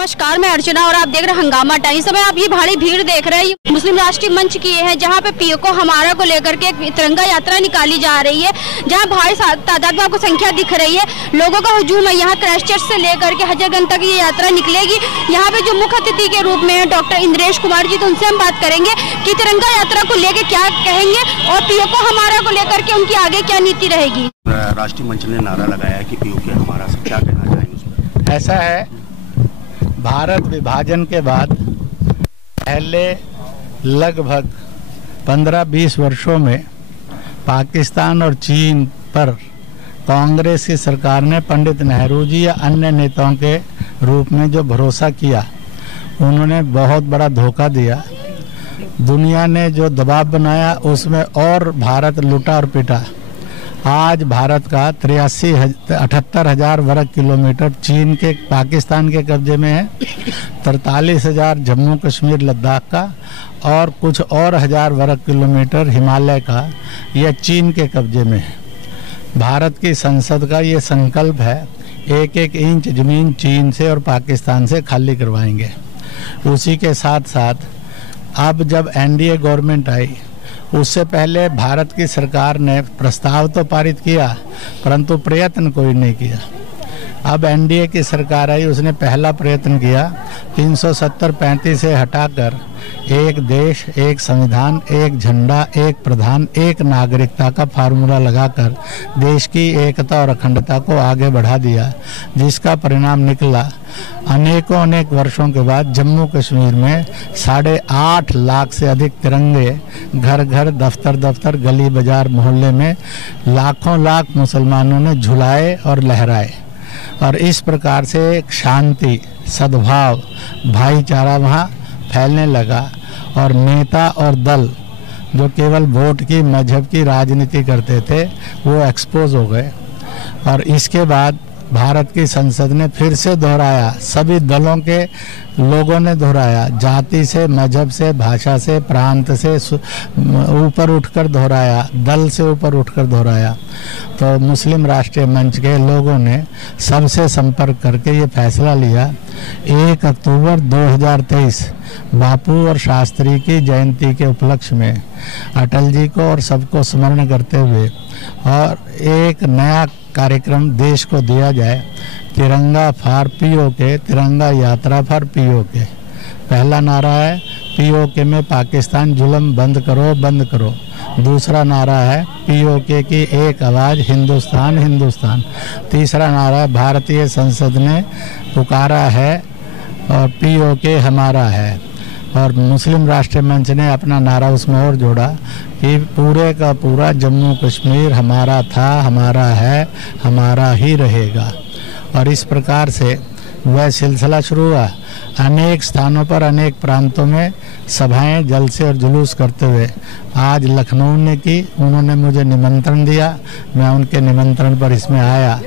नमस्कार, मैं अर्चना और आप देख रहे हैं हंगामा टाइम। इस समय आप ये भारी भीड़ देख रहे हैं मुस्लिम राष्ट्रीय मंच की है, जहाँ पे पीओ को हमारा को लेकर के एक तिरंगा यात्रा निकाली जा रही है, जहाँ भारी तादाद में आपको संख्या दिख रही है। लोगों का हुजूम है। यहाँ क्राइस्टचर्च से लेकर के हजरतगंज तक ये यात्रा निकलेगी। यहाँ पे जो मुख्य अतिथि के रूप में है डॉक्टर इंद्रेश कुमार जी, तो उनसे हम बात करेंगे कि तिरंगा यात्रा को लेकर क्या कहेंगे और पीओ को हमारा को लेकर के उनकी आगे क्या नीति रहेगी। राष्ट्रीय मंच ने नारा लगाया कि पीओ के हमारा से क्या कहना चाहेंगे उसमें? ऐसा है, भारत विभाजन के बाद पहले लगभग 15-20 वर्षों में पाकिस्तान और चीन पर कांग्रेस की सरकार ने पंडित नेहरू जी या अन्य नेताओं के रूप में जो भरोसा किया, उन्होंने बहुत बड़ा धोखा दिया। दुनिया ने जो दबाव बनाया उसमें और भारत लूटा और पिटा। आज भारत का 78,000 वर्ग किलोमीटर चीन के पाकिस्तान के कब्जे में है, 43,000 जम्मू कश्मीर लद्दाख का और कुछ और 1,000 वर्ग किलोमीटर हिमालय का, यह चीन के कब्जे में है। भारत की संसद का ये संकल्प है, 1-1 इंच जमीन चीन से और पाकिस्तान से खाली करवाएंगे। उसी के साथ साथ अब जब एनडीए गवर्नमेंट आई, उससे पहले भारत की सरकार ने प्रस्ताव तो पारित किया, परंतु प्रयत्न कोई नहीं किया। अब एनडीए की सरकार आई, उसने पहला प्रयत्न किया, 370-35 से हटाकर एक देश, एक संविधान, एक झंडा, एक प्रधान, एक नागरिकता का फार्मूला लगाकर देश की एकता और अखंडता को आगे बढ़ा दिया, जिसका परिणाम निकला अनेक वर्षों के बाद जम्मू कश्मीर में 8.5 लाख से अधिक तिरंगे घर घर, दफ्तर दफ्तर, गली बाजार, मोहल्ले में लाखों लाख मुसलमानों ने झुलाए और लहराए। और इस प्रकार से एक शांति, सद्भाव, भाईचारा वहाँ फैलने लगा और नेता और दल जो केवल वोट की, मजहब की राजनीति करते थे, वो एक्सपोज हो गए। और इसके बाद भारत की संसद ने फिर से दोहराया, सभी दलों के लोगों ने दोहराया, जाति से, मजहब से, भाषा से, प्रांत से ऊपर उठकर दोहराया, दल से ऊपर उठकर दोहराया। तो मुस्लिम राष्ट्रीय मंच के लोगों ने सबसे संपर्क करके ये फैसला लिया, 1 अक्टूबर 2023 बापू और शास्त्री की जयंती के उपलक्ष्य में अटल जी को और सबको स्मरण करते हुए और एक नया कार्यक्रम देश को दिया जाए, तिरंगा फॉर पीओके, तिरंगा यात्रा फॉर पीओके। पहला नारा है पीओके में पाकिस्तान जुल्म बंद करो, बंद करो। दूसरा नारा है पीओके की एक आवाज़, हिंदुस्तान हिंदुस्तान। तीसरा नारा है भारतीय संसद ने पुकारा है और पीओके हमारा है। और मुस्लिम राष्ट्रीय मंच ने अपना नारा उसमें और जोड़ा कि पूरे का पूरा जम्मू कश्मीर हमारा था, हमारा है, हमारा ही रहेगा। और इस प्रकार से वह सिलसिला शुरू हुआ। अनेक स्थानों पर, अनेक प्रांतों में सभाएं जलसे और जुलूस करते हुए आज लखनऊ ने की। उन्होंने मुझे निमंत्रण दिया, मैं उनके निमंत्रण पर इसमें आया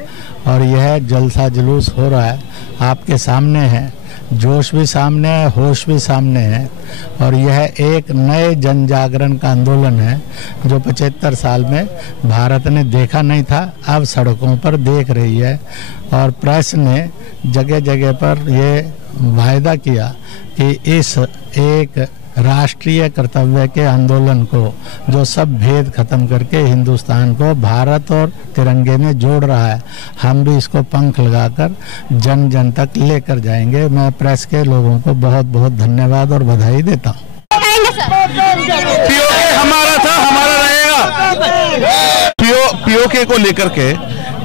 और यह जलसा जुलूस हो रहा है, आपके सामने है। जोश भी सामने है, होश भी सामने है। और यह एक नए जन जागरण का आंदोलन है जो 75 साल में भारत ने देखा नहीं था, अब सड़कों पर देख रही है। और प्रेस ने जगह जगह पर ये वायदा किया कि इस एक राष्ट्रीय कर्तव्य के आंदोलन को, जो सब भेद खत्म करके हिंदुस्तान को भारत और तिरंगे में जोड़ रहा है, हम भी इसको पंख लगाकर जन जन तक लेकर जाएंगे। मैं प्रेस के लोगों को बहुत बहुत धन्यवाद और बधाई देता हूँ। पीओके हमारा था, हमारा रहेगा। पीओके को लेकर के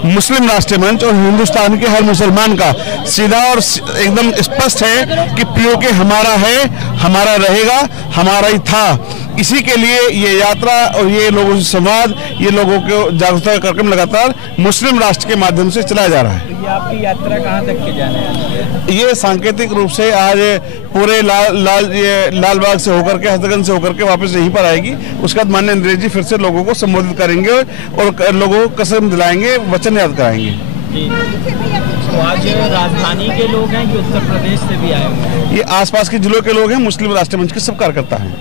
मुस्लिम राष्ट्रीय मंच और हिंदुस्तान के हर मुसलमान का सीधा और एकदम स्पष्ट है कि पीओके हमारा है, हमारा रहेगा, हमारा ही था। इसी के लिए ये यात्रा और ये लोगों से संवाद, ये लोगों को जागरूकता का कार्यक्रम लगातार मुस्लिम राष्ट्र के माध्यम से चलाया जा रहा है। ये आपकी यात्रा कहाँ तक के जाने वाली है? ये सांकेतिक रूप से आज पूरे लालबाग से होकर के, हजरतगंज से होकर के वापस यहीं पर आएगी। उसके बाद माननीय इंद्रेश जी फिर से लोगों को संबोधित करेंगे और लोगों को कसम दिलाएंगे, वचन याद कराएंगे। तो आज राजधानी के लोग हैं कि उत्तर प्रदेश से भी आए हुए हैं? ये आसपास के जिलों के लोग हैं, मुस्लिम राष्ट्रीय मंच के सब कार्यकर्ता हैं।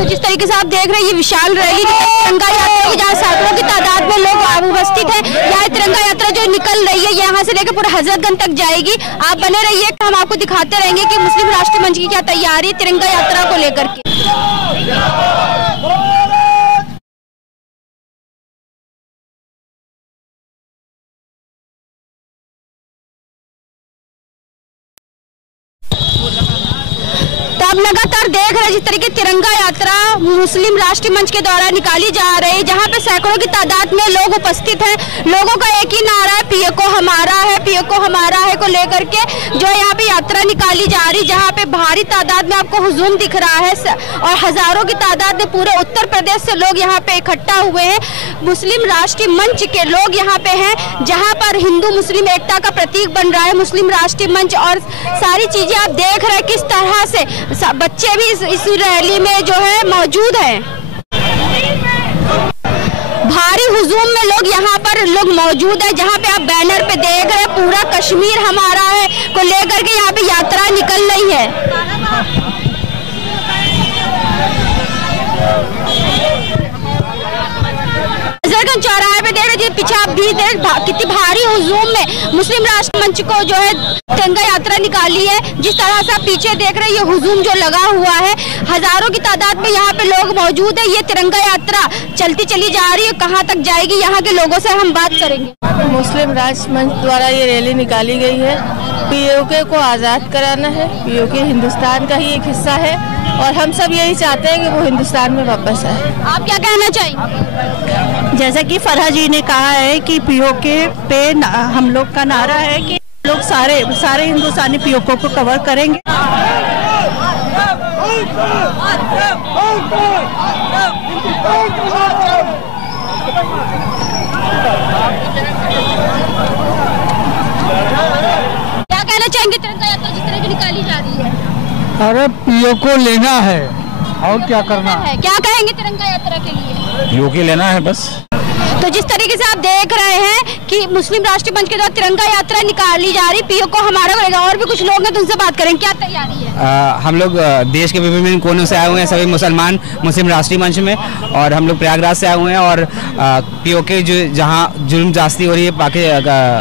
जिस तरीके से आप देख रहे हैं ये विशाल रैली तिरंगा यात्रा की, जहाँ सैकड़ों की तादाद में लोग उपस्थित हैं। यहाँ तिरंगा यात्रा जो निकल रही है यहाँ से लेकर पूरा हजरतगंज तक जाएगी। आप बने रहिए, हम आपको दिखाते रहेंगे कि मुस्लिम राष्ट्रीय मंच की क्या तैयारी तिरंगा यात्रा को लेकर के। आप लगातार देख रहे हैं जिस तरीके तिरंगा यात्रा मुस्लिम राष्ट्रीय मंच के द्वारा निकाली जा रही है, जहां पे सैकड़ों की तादाद में लोग उपस्थित हैं। लोगों का एक ही नारा है, पीओके हमारा है, पीओके हमारा है को लेकर के जो यहाँ पे यात्रा निकाली जा रही, जहां पे भारी तादाद में आपको हुजूम दिख रहा है और हजारों की तादाद में पूरे उत्तर प्रदेश से लोग यहाँ पे इकट्ठा हुए हैं। मुस्लिम राष्ट्रीय मंच के लोग यहाँ पे हैं, जहाँ पर हिंदू मुस्लिम एकता का प्रतीक बन रहा है मुस्लिम राष्ट्रीय मंच। और सारी चीजें आप देख रहे हैं किस तरह से बच्चे भी इस रैली में जो है मौजूद हैं। भारी हुजूम में लोग यहाँ पर लोग मौजूद हैं, जहाँ पे आप बैनर पे देख रहे हैं पूरा कश्मीर हमारा है को लेकर के यहाँ पे यात्रा निकल रही है। हजरतगंज चौराहे पे देख रहे पीछे आप भी देख कितनी भारी हुजूम में मुस्लिम राष्ट्र मंच को जो है तिरंगा यात्रा निकाली है। जिस तरह से आप पीछे देख रहे हैं ये हुजूम जो लगा हुआ है, हजारों की तादाद में यहाँ पे लोग मौजूद है। ये तिरंगा यात्रा चलती चली जा रही है, कहाँ तक जाएगी यहाँ के लोगों से हम बात करेंगे। मुस्लिम राष्ट्र मंच द्वारा ये रैली निकाली गई है। पीओके को आज़ाद कराना है। पीओके हिंदुस्तान का ही एक हिस्सा है और हम सब यही चाहते हैं कि वो हिंदुस्तान में वापस आए। आप क्या कहना चाहेंगे? जैसा कि फरहा जी ने कहा है कि पीओके पे हम लोग का नारा है कि लोग सारे हिंदुस्तानी पीओके को कवर करेंगे। क्या कहना चाहेंगे तिरंगा यात्रा जिस तरह की निकाली जा रही है? अरे पीओके लेना है और क्या करना है। क्या कहेंगे तिरंगा यात्रा के लिए? पीओके लेना है बस। तो जिस तरीके से आप देख रहे हैं कि मुस्लिम राष्ट्रीय मंच के द्वारा तिरंगा यात्रा निकाली जा रही, पीओके हमारा रहेगा। और भी कुछ लोग हैं तो उनसे बात करें, क्या तैयारी है? हम लोग देश के विभिन्न कोनों से आए हुए हैं, सभी मुसलमान मुस्लिम राष्ट्रीय मंच में, और हम लोग प्रयागराज से आए हुए हैं। और पीओके जो जहां जुल्म जास्ती हो रही है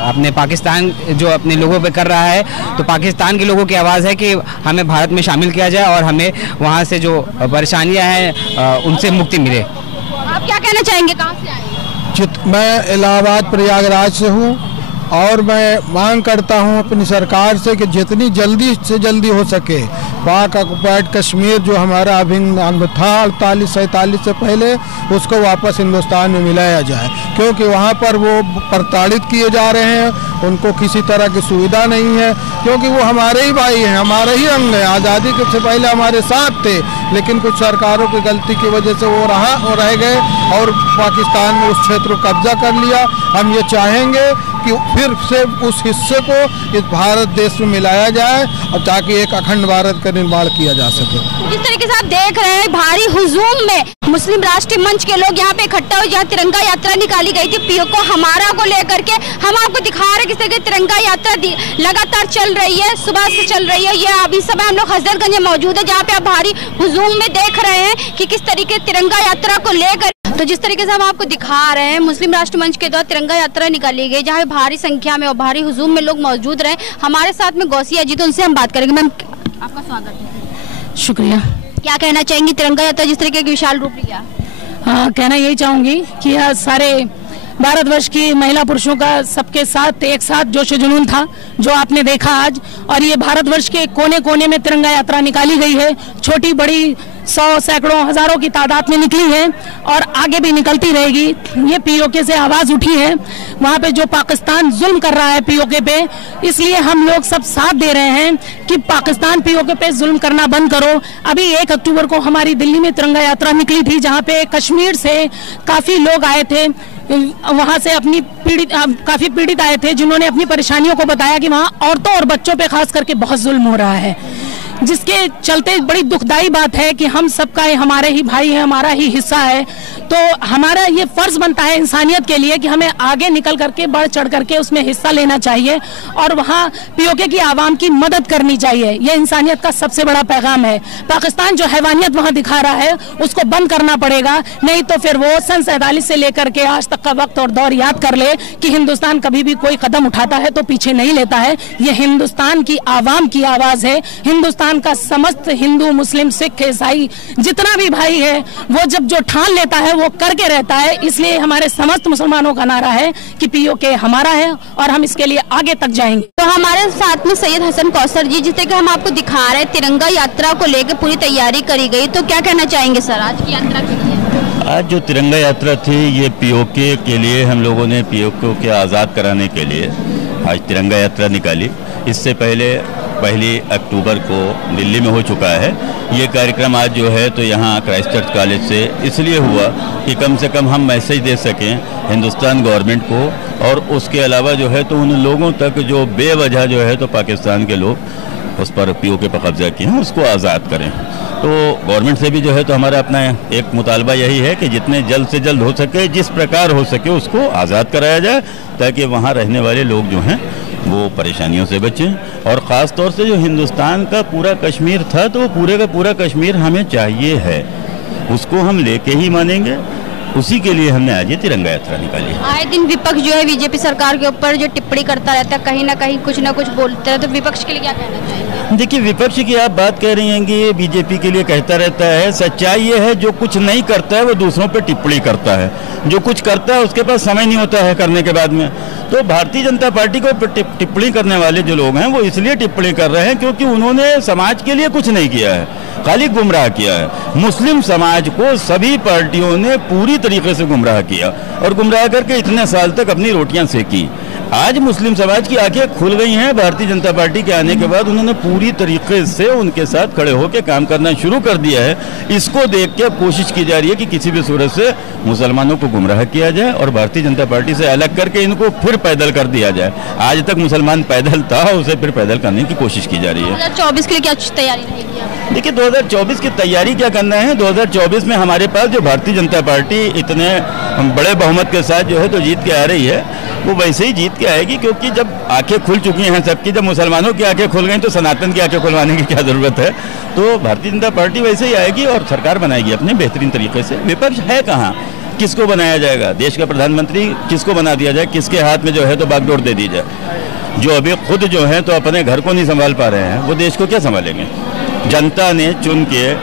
अपने पाकिस्तान जो अपने लोगों पे कर रहा है, तो पाकिस्तान के लोगों की आवाज़ है कि हमें भारत में शामिल किया जाए और हमें वहाँ से जो परेशानियाँ हैं उनसे मुक्ति मिले। आप क्या कहना चाहेंगे, कहाँ से आए? मैं इलाहाबाद प्रयागराज से हूँ और मैं मांग करता हूँ अपनी सरकार से कि जितनी जल्दी से जल्दी हो सके पाक ऑक्युपाइड कश्मीर जो हमारा अभिन्न अंग था 48-47 से पहले, उसको वापस हिंदुस्तान में मिलाया जाए, क्योंकि वहाँ पर वो प्रताड़ित किए जा रहे हैं, उनको किसी तरह की सुविधा नहीं है, क्योंकि वो हमारे ही भाई हैं, हमारे ही अंग हैं। आज़ादी से पहले हमारे साथ थे, लेकिन कुछ सरकारों की गलती की वजह से वो रह गए और पाकिस्तान ने उस क्षेत्र को कब्जा कर लिया। हम ये चाहेंगे कि फिर से उस हिस्से को इस भारत देश में मिलाया जाए और ताकि एक अखंड भारत का निर्माण किया जा सके। जिस तरीके से आप देख रहे हैं भारी हुजूम में मुस्लिम राष्ट्रीय मंच के लोग यहाँ पे इकट्ठा हुए, जहाँ तिरंगा यात्रा निकाली गई थी पीओके हमारा को लेकर के। हम आपको दिखा रहे हैं किस तरीके तिरंगा यात्रा लगातार चल रही है, सुबह से चल रही है। ये अभी समय हम लोग हजरतगंज में मौजूद है, जहाँ पे आप भारी हुजूम में देख रहे हैं कि किस तरीके तिरंगा यात्रा को लेकर। तो जिस तरीके से हम आपको दिखा रहे हैं मुस्लिम राष्ट्र मंच के द्वारा तिरंगा यात्रा निकाली गई, जहाँ भारी संख्या में और भारी हुजूम में लोग मौजूद रहे। हमारे साथ में गौसिया जी, तो उनसे हम बात करेंगे। मैम आपका स्वागत है। शुक्रिया। क्या कहना चाहेंगी तिरंगा यात्रा जिस तरीके की विशाल रूप लिया? हाँ, कहना यही चाहूँगी कि यह सारे भारतवर्ष की महिला पुरुषों का सबके साथ एक साथ जोश जुनून था जो आपने देखा आज। और ये भारतवर्ष के कोने कोने में तिरंगा यात्रा निकाली गई है, छोटी बड़ी 100 सैकड़ों हजारों की तादाद में निकली है और आगे भी निकलती रहेगी। ये पीओके से आवाज़ उठी है, वहाँ पे जो पाकिस्तान जुल्म कर रहा है पीओके पे, इसलिए हम लोग सब साथ दे रहे हैं कि पाकिस्तान पीओके पे जुल्म करना बंद करो। अभी 1 अक्टूबर को हमारी दिल्ली में तिरंगा यात्रा निकली थी, जहाँ पे कश्मीर से काफ़ी लोग आए थे, वहाँ से काफ़ी पीड़ित आए थे, जिन्होंने अपनी परेशानियों को बताया कि वहाँ औरतों और बच्चों पे खास करके बहुत जुल्म हो रहा है, जिसके चलते बड़ी दुखदाई बात है कि हम सबका हमारे ही भाई है, हमारा ही हिस्सा है, तो हमारा ये फर्ज बनता है इंसानियत के लिए कि हमें आगे निकल करके बढ़ चढ़ करके उसमें हिस्सा लेना चाहिए और वहाँ पीओके की आवाम की मदद करनी चाहिए। ये इंसानियत का सबसे बड़ा पैगाम है। पाकिस्तान जो हैवानियत वहाँ दिखा रहा है उसको बंद करना पड़ेगा, नहीं तो फिर वो सन 47 से लेकर के आज तक का वक्त और दौर याद कर ले कि हिंदुस्तान कभी भी कोई कदम उठाता है तो पीछे नहीं लेता है। ये हिंदुस्तान की आवाम की आवाज है। हिंदुस्तान का समस्त हिंदू, मुस्लिम, सिख, ईसाई जितना भी भाई है वो जब जो ठान लेता है वो करके रहता है। इसलिए हमारे समस्त मुसलमानों का नारा है कि पीओके हमारा है और हम इसके लिए आगे तक जाएंगे। तो हमारे साथ में सैयद हसन कौसर जी, जिससे कि हम आपको दिखा रहे हैं तिरंगा यात्रा को लेकर पूरी तैयारी करी गई, तो क्या कहना चाहेंगे सर आज की यात्रा के लिए? आज जो तिरंगा यात्रा थी ये पीओके के लिए, हम लोगों ने पीओके के आज़ाद कराने के लिए आज तिरंगा यात्रा निकाली। इससे पहले 1 अक्टूबर को दिल्ली में हो चुका है। ये कार्यक्रम आज जो है तो यहाँ क्राइस्ट चर्च कॉलेज से इसलिए हुआ कि कम से कम हम मैसेज दे सकें हिंदुस्तान गवर्नमेंट को, और उसके अलावा जो है तो उन लोगों तक जो बेवजह जो है तो पाकिस्तान के लोग उस पर पीओके पर कब्जा किए हैं उसको आज़ाद करें। तो गवर्नमेंट से भी जो है तो हमारा अपना एक मुतालबा यही है कि जितने जल्द से जल्द हो सके, जिस प्रकार हो सके उसको आज़ाद कराया जाए, ताकि वहाँ रहने वाले लोग जो हैं वो परेशानियों से बचें। और ख़ास तौर से जो हिंदुस्तान का पूरा कश्मीर था तो वो पूरे का पूरा कश्मीर हमें चाहिए है, उसको हम लेके ही मानेंगे। उसी के लिए हमने आज ये तिरंगा यात्रा निकाली। आए दिन विपक्ष जो है बीजेपी सरकार के ऊपर जो टिप्पणी करता रहता है, कहीं ना कहीं कुछ ना कुछ बोलता है, तो विपक्ष के लिए क्या कहना चाहिए? देखिए, विपक्ष की आप बात कह रही हैं कि ये बीजेपी के लिए कहता रहता है। सच्चाई ये है जो कुछ नहीं करता है वो दूसरों पे टिप्पणी करता है, जो कुछ करता है उसके पास समय नहीं होता है करने के बाद में। तो भारतीय जनता पार्टी को टिप्पणी करने वाले जो लोग हैं वो इसलिए टिप्पणी कर रहे हैं क्योंकि उन्होंने समाज के लिए कुछ नहीं किया है, खाली गुमराह किया है। मुस्लिम समाज को सभी पार्टियों ने पूरी तरीके से गुमराह किया और गुमराह करके इतने साल तक अपनी रोटियां सेकी। आज मुस्लिम समाज की आंखें खुल गई हैं भारतीय जनता पार्टी के आने के बाद। उन्होंने पूरी तरीके से उनके साथ खड़े होकर काम करना शुरू कर दिया है। इसको देख के कोशिश की जा रही है कि किसी भी सूरत से मुसलमानों को गुमराह किया जाए और भारतीय जनता पार्टी से अलग करके इनको फिर पैदल कर दिया जाए। आज तक मुसलमान पैदल था, उसे फिर पैदल करने की कोशिश की जा रही है। 2024 के लिए क्या तैयारी रहेगी? देखिए, 2024 की तैयारी क्या करना है। 2024 में हमारे पास जो भारतीय जनता पार्टी इतने बड़े बहुमत के साथ जो है तो जीत के आ रही है, वो वैसे ही जीत के आएगी, क्योंकि जब आंखें खुल चुकी हैं सबकी, जब मुसलमानों की आंखें खुल गई तो सनातन की आंखें खुलवाने की क्या ज़रूरत है। तो भारतीय जनता पार्टी वैसे ही आएगी और सरकार बनाएगी अपने बेहतरीन तरीके से। विपक्ष है कहाँ, किसको बनाया जाएगा? देश का प्रधानमंत्री किसको बना दिया जाए, किसके हाथ में जो है तो बागडोर दे दी जाए? जो अभी खुद जो है तो अपने घर को नहीं संभाल पा रहे हैं, वो देश को क्या संभालेंगे? जनता ने चुन के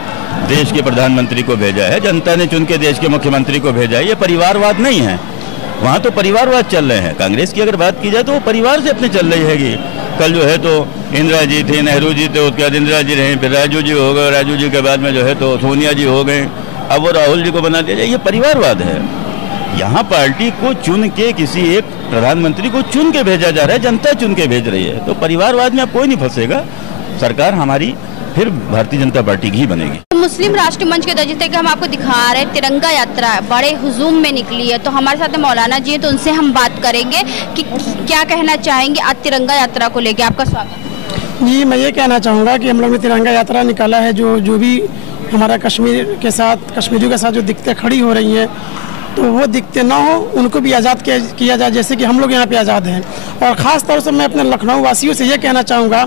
देश के प्रधानमंत्री को भेजा है, जनता ने चुन के देश के मुख्यमंत्री को भेजा है। ये परिवारवाद नहीं है, वहाँ तो परिवारवाद चल रहे हैं। कांग्रेस की अगर बात की जाए तो वो परिवार से अपने चल रही हैगी। कल जो है तो इंदिरा जी थी, नेहरू जी थे, उसके बाद इंदिरा जी रहे, फिर राजू जी हो गए, राजू जी के बाद में जो है तो सोनिया जी हो गए, अब वो राहुल जी को बना दिया जाए। ये परिवारवाद है। यहाँ पार्टी को चुन के किसी एक प्रधानमंत्री को चुन के भेजा जा रहा है, जनता चुन के भेज रही है। तो परिवारवाद में अब कोई नहीं फंसेगा। सरकार हमारी फिर भारतीय जनता पार्टी की ही बनेगी। मुस्लिम राष्ट्रीय मंच के दर्जे के हम आपको दिखा रहे हैं तिरंगा यात्रा बड़े हुजूम में निकली है, तो हमारे साथ मौलाना जी हैं, तो उनसे हम बात करेंगे कि क्या कहना चाहेंगे आज तिरंगा यात्रा को लेकर। आपका स्वागत। जी, मैं ये कहना चाहूँगा कि हम लोग ने तिरंगा यात्रा निकाला है। जो भी हमारा कश्मीर के साथ, कश्मीरियों के साथ जो दिक्कतें खड़ी हो रही हैं, तो वो दिक्कतें ना हो, उनको भी आज़ाद किया जाए, जैसे कि हम लोग यहाँ पे आज़ाद हैं। और ख़ास तौर से मैं अपने लखनऊ वासियों से ये कहना चाहूँगा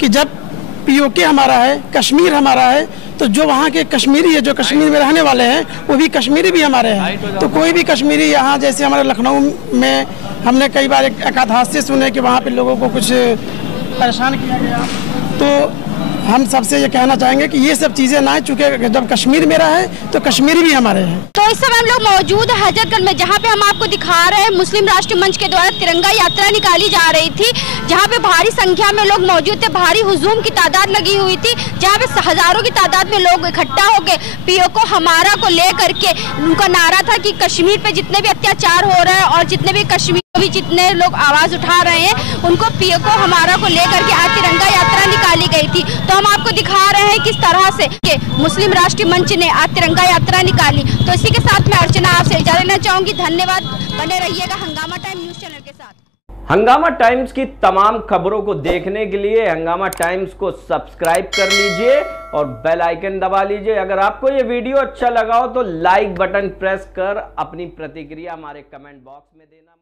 कि जब पीओके हमारा है, कश्मीर हमारा है, तो जो वहाँ के कश्मीरी है, जो कश्मीर में रहने वाले हैं, वो भी कश्मीरी भी हमारे हैं। तो कोई भी कश्मीरी यहाँ, जैसे हमारे लखनऊ में हमने कई बार एक आध हादसे सुने कि वहाँ पे लोगों को कुछ परेशान किया गया, तो हम सबसे ये कहना चाहेंगे कि ये सब चीज़ें ना, चूँकि जब कश्मीर मेरा है तो कश्मीरी भी हमारे हैं। तो इस समय हम लोग मौजूद है हजरतगंज में, जहाँ पे हम आपको दिखा रहे हैं मुस्लिम राष्ट्रीय मंच के द्वारा तिरंगा यात्रा निकाली जा रही थी, जहाँ पे भारी संख्या में लोग मौजूद थे, भारी हुजूम की तादाद लगी हुई थी, जहाँ पे हजारों की तादाद में लोग इकट्ठा होकर पीओके हमारा को लेकर के उनका नारा था कि कश्मीर पे जितने भी अत्याचार हो रहे हैं और जितने भी कश्मीर भी जितने लोग आवाज उठा रहे हैं उनको पीओके हमारा को लेकर के आज तिरंगा यात्रा निकाली गई थी। तो हम आपको दिखा रहे हैं किस तरह से कि मुस्लिम राष्ट्रीय मंच ने आज तिरंगा यात्रा निकाली। तो इसी के साथ मैं अर्चना आपसे इजाजत लेना चाहूंगी। धन्यवाद, बने रहिएगा हंगामा टाइम न्यूज चैनल के साथ। हंगामा टाइम्स की तमाम खबरों को देखने के लिए हंगामा टाइम्स को सब्सक्राइब कर लीजिए और बेल आइकन दबा लीजिए। अगर आपको ये वीडियो अच्छा लगा हो तो लाइक बटन प्रेस कर अपनी प्रतिक्रिया हमारे कमेंट बॉक्स में देना।